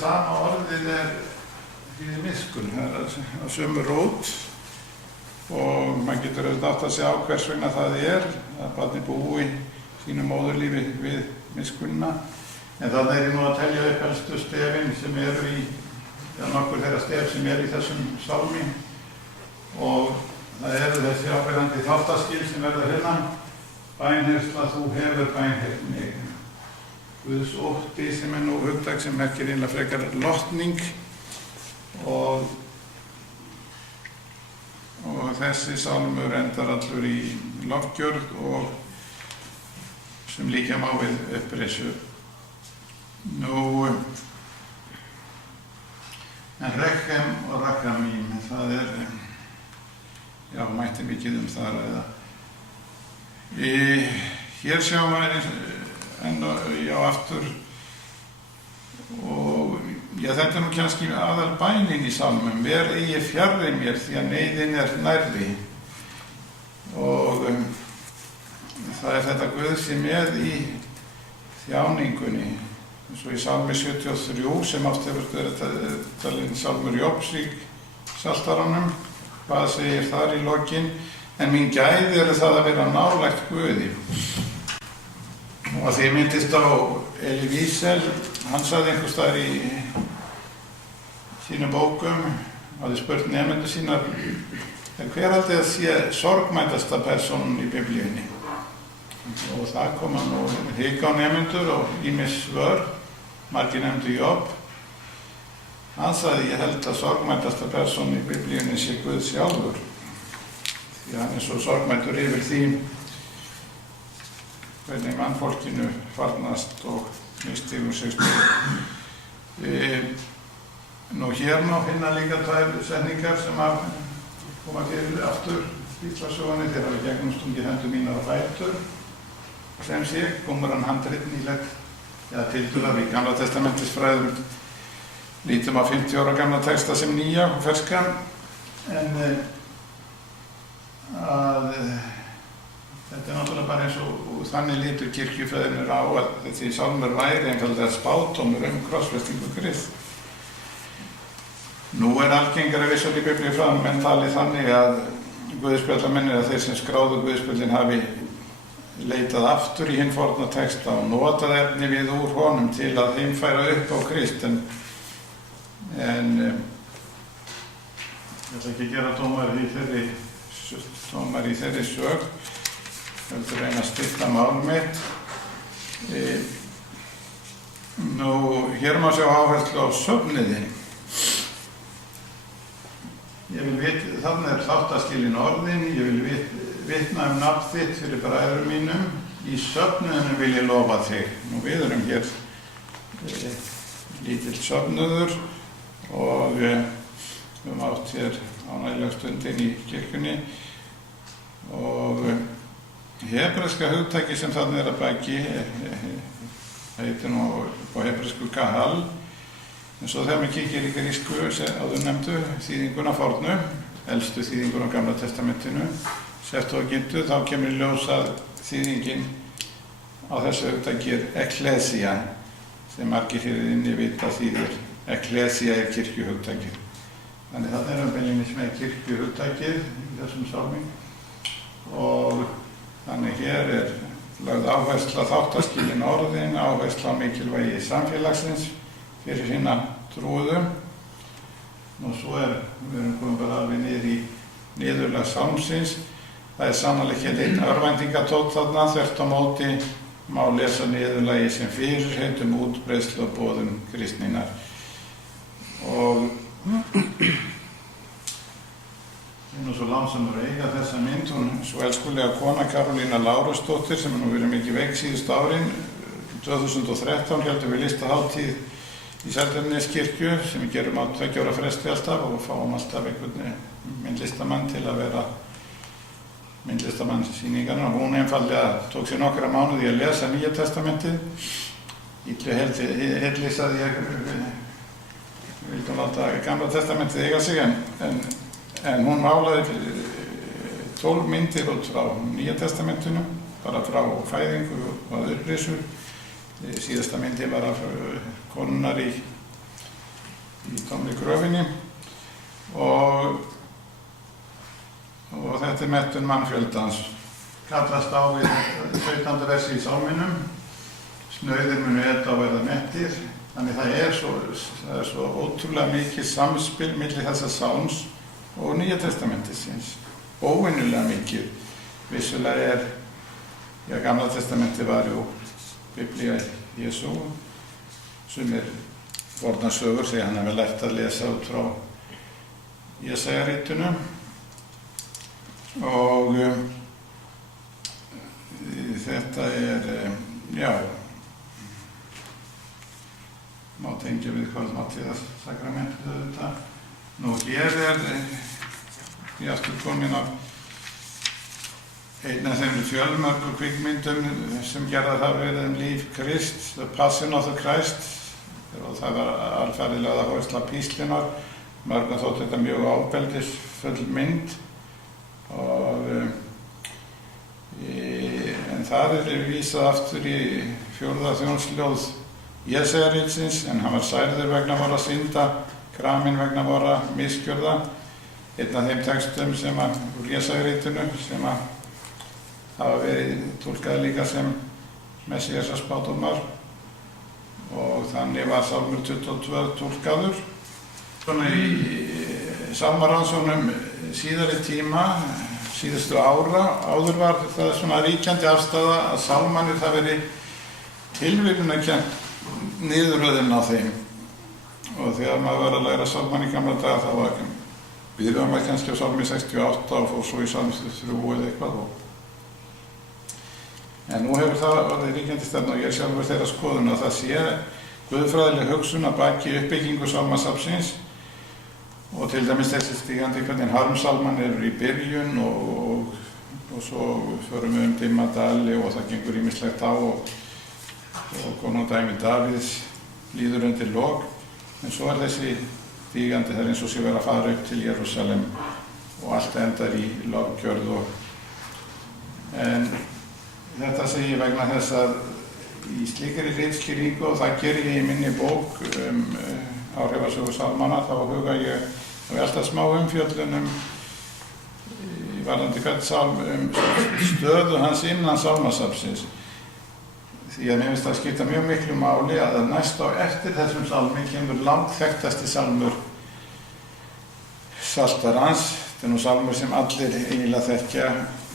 sama orðið fyrir miskunn, það á sömu rót og maður getur auðvitað átt að segja á hvers vegna það að barnið búi sínu móðurlífi við miskunnina. En þarna ég nú að telja upp helstu stefin sem eru nokkur þeirra stef sem í þessum sálmi og það eru þessi áberandi þáttaskil sem verða hérna. Bænheyrsla, þú hefur bænheyrt mig. Guðs ótti sem nú hugtak sem merkir einlega frekar lotning og þessi sálmur endar allur í lofgjörð og sem líka má við uppreisur. Nú, en Rekhem og Rakamím, það já, mætti mikið það að ræða. Hér sjáum við aftur og þetta nú kannski aðal bænin í sálmum, ver eigi fjarri mér því að neyðin nærri og það þetta Guð sem í þjáningunni eins og í sálmi 73 sem oft hefur verið talinn sálmur Jóbs saltaranum, hvað segir þar í lokin? En mín gæði það að vera nálægt Guði. Og því ég myndist á Elie Wiesel, hann sagði einhvers staðar í sínum bókum, hafði spurt nemendur sínar, hver haldið að sé sorgmæntasta persónun í Biblíunni? Og það kom hann og hika á nemendur og ýmis svör, margir nefndu Job. Hann sagði, ég held að sorgmæntasta persónun í Biblíunni sé Guð sjálfur. Því hann svo sorgmættur yfir því hvernig mannfólkinu farnast og misti úr sig stöðu. Nú hér má finna líka tvær setningar sem koma fyrir aftur Bíblasögunni þegar við gegnumstungið hendur mínar á fætur sem sé, komur hann handritnýlegt tildulega í Gamla testamentisfræðum lítum á 50 ára gamla texta sem nýja og ferskan en að þetta náttúrulega bara eins og þannig lítur kirkjufeðurnir á að þessi sálmur væri einfaldlega spádómur krossfestingu Krists. Nú algengara vissar í Biblíufræðum menn talið þannig að guðspjallamennir að þeir sem skráðu guðspjallin hafi leitað aftur í hinn forna texta og notað efni við úr honum til að heimfæra upp á Krist en ég ætla ekki að gera dómar í þeirri sög heldur reyna að stilla mál mitt. Nú, hér má sjá áherslu á söfniði. Þarna þáttaskilin orðin, ég vil vitna nafn þitt fyrir bræðrum mínum, í söfnuðinu vil ég lofa þig. Nú við erum hér lítill söfnuður og við höfum átt hér ánægilega stundin í kirkjunni og hebreska hugtaki sem þarna að baki heitir nú á hebresku kahal en svo þegar maður kíkir í grísku áður nefndu þýðinguna fornu elstu þýðinguna á Gamla testamentinu Septuagintu þá kemur í ljós að þýðingin á þessu hugtaki ekklesia sem margir hér inni vita þýðir ekklesia kirkjuhugtakið. Þannig þarna erum beinlínis með kirkjuhugtakið í þessum sálmi og þannig hér lögð áhersla þáttaskilin orðin, áhersla mikilvægi samfélagsins fyrir hina trúðu. Nú svo við erum komin bara alveg niður í niðurlag sálmsins. Það sannarlega ekki einn örvæntingatónn þarna, þvert á móti má lesa niðurlagi sem fyrirheit útbreiðslu og boðun kristninnar. Og nú svo lánsamur að eiga þessa mynd, hún svo elskulega kona Karolína Lárusdóttir sem nú verið mikið veik síðust árin. 2013 heldum við listahátíð í Seltjarnarneskirkju sem við gerum á 2 ára fresti alltaf og fáum alltaf einhvern myndlistamann til að vera myndlistamannssýningarnar og hún einfaldlega tók sér nokkra mánuði að lesa Nýja testamentið. Illu heillisaði ég vildi láta Gamla testamentið eiga sig en hún málaði 12 myndir út frá Nýja testamentinu, bara frá fæðingu og að upprisu. Síðasta myndi var af konunnar í í tómri gröfinni og þetta mettun mannfjöldans. Kallast á við 17. versi í sálminum, snauðir munu eta og verða mettir. Þannig það er svo ótrúlega mikið samspil milli þessa sálms og Nýja testamentisins. Óvenjulega mikið. Vissulega Gamla testamenti var jú Biblía Jesú, sumir fornasögur segja hann hafi lært að lesa út frá Jesaja-ritinu og þetta má tengja við kvöldmáltíðarsakramentið auðvitað. Nú hér ég aftur komin af einn af þeim fjölmörgu kvikmyndum sem gerðar hafa verið líf Krist, The Passion of the Christ, og það var alfarið lögð áhersla píslinar. Mörgum þótti þetta mjög ábeldisfull mynd en þar vísað aftur í 4. þjónsljóð Jesaja-ritsins, en hann var særður vegna vorra synda, kraminn vegna vorra misgjörða. Einn af þeim textum úr Jesaja-ritinu sem hafa verið túlkaði líka sem Messíasarspádómar og þannig var Sálmur 22 túlkaður. Svona í sálmarannsóknum síðari tíma, síðustu ára, áður var það svona ríkjandi afstaða að sálmarnir það verið tilviljunarkennt niðurröðin á þeim. Og þegar maður var að læra sálmann í gamla daga þá byrjaði maður kannski á Sálmi 68 og fór svo í Sálmi 3 eða eitthvað. En nú hefur það orðið ríkjandi stefna og ég sjálfur þeirra skoðun að það sé guðfræðileg hugsun að baki uppbyggingu sálmasafnsins og til dæmis þessi stígandi hvernig harmsálman eru í byrjun og svo förum við dimma dali og það gengur ýmislegt á og konungdæmi Davíðs líður undir lok. En svo þessi stígandi, það eins og sé verið að fara upp til Jerúsalem og allt endar í lofgjörð en þetta segi ég vegna þess að í slíkri ritskýringu, og það ger ég í minni bók áhrifasögu sálmanna, þá huga ég alltaf smá umfjöllun varðandi hvern sálm stöðu hans innan sálmasafnsins. Því að mér finnst það skipta mjög miklu máli að næst á eftir þessum sálmi kemur langþekktasti sálmur Psaltarans. Þetta er nú sálmur sem allir eiginlega þekkja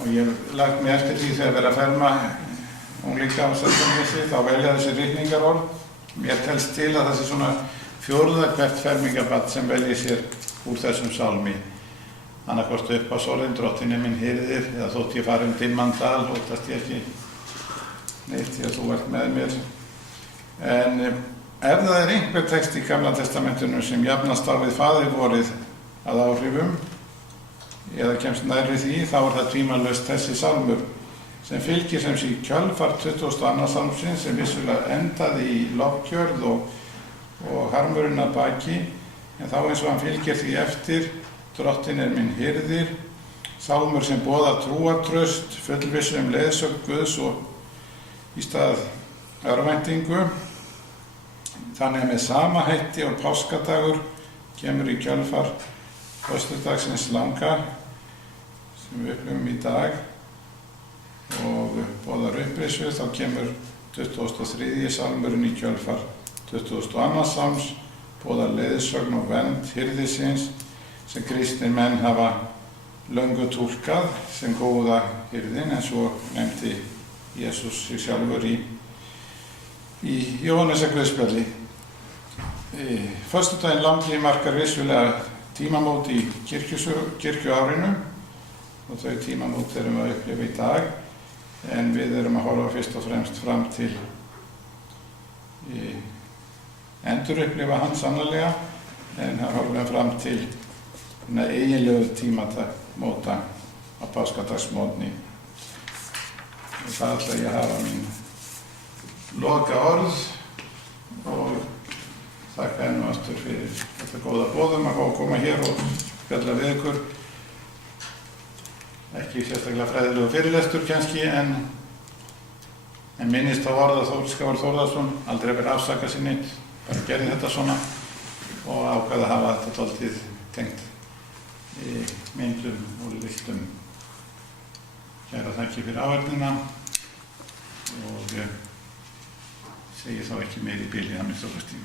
og ég hef lagt mig eftir því þegar verið að ferma unglinga á Seltjarnarnesi, þá velja þessi ritningarorð. Mér telst til að það sé svona 4. hvert fermingabarn sem velji sér úr þessum sálmi. Annaðhvort upp á sorðin, drottinn er minn hirðir, eða þótt ég fari dimman dal, óttast ég ekki neitt því að þú ert með mér. En ef það er einhver text í Gamla testamentinu sem jafnast á við faðirvorið að áhrifum, eða kemst nærri því, þá er það tvímælalaust þessi sálmur sem fylgir sem sé kjölfar 22. sálmsins sem vissulega endaði í lofgjörð og harmurinn að baki, en þá eins og hann fylgir því eftir, drottinn er minn hirðir, sálmur sem boðar trúartraust, fullvissu leiðsögn Guðs og í stað örvæntingu. Þannig með sama hætti og páskadagur kemur í kjölfar föstudagsins langa sem við upplifum í dag og boðar uppreissu, þá kemur 23. sálmurinn í kjölfar 22. sálms, boðar leiðsögn og vernd hirðisins sem kristnir menn hafa löngu túlkað sem góða hirðin, en svo nefndi Jesús sig sjálfur í Jóhannesarguðspjalli. Föstudaginn langi markar vissulega tímamót í kirkjuárinu og þau tímamót erum við að upplifa í dag, en við erum að horfa fyrst og fremst fram til endurupplifa hann sannarlega, en það horfum fram til eiginlegu tímamóta á páskadagsmótni. Það ætla ég að hafa mín loka orð og þakka enn og aftur fyrir þetta góða boðum að fá að koma hér og spjalla við ykkur. Ekki sérstaklega fræðilegu fyrirlestur kannski, en minnist á orða Þór Skafar Þórðarson, aldrei verið afsakað sér neitt, bara gerði þetta svona. og ákvað að hafa þetta dálítið tengt myndum og listum. Kærar þakkir fyrir áheyrnina og segi þá ekki meira í bili að minnsta kosti.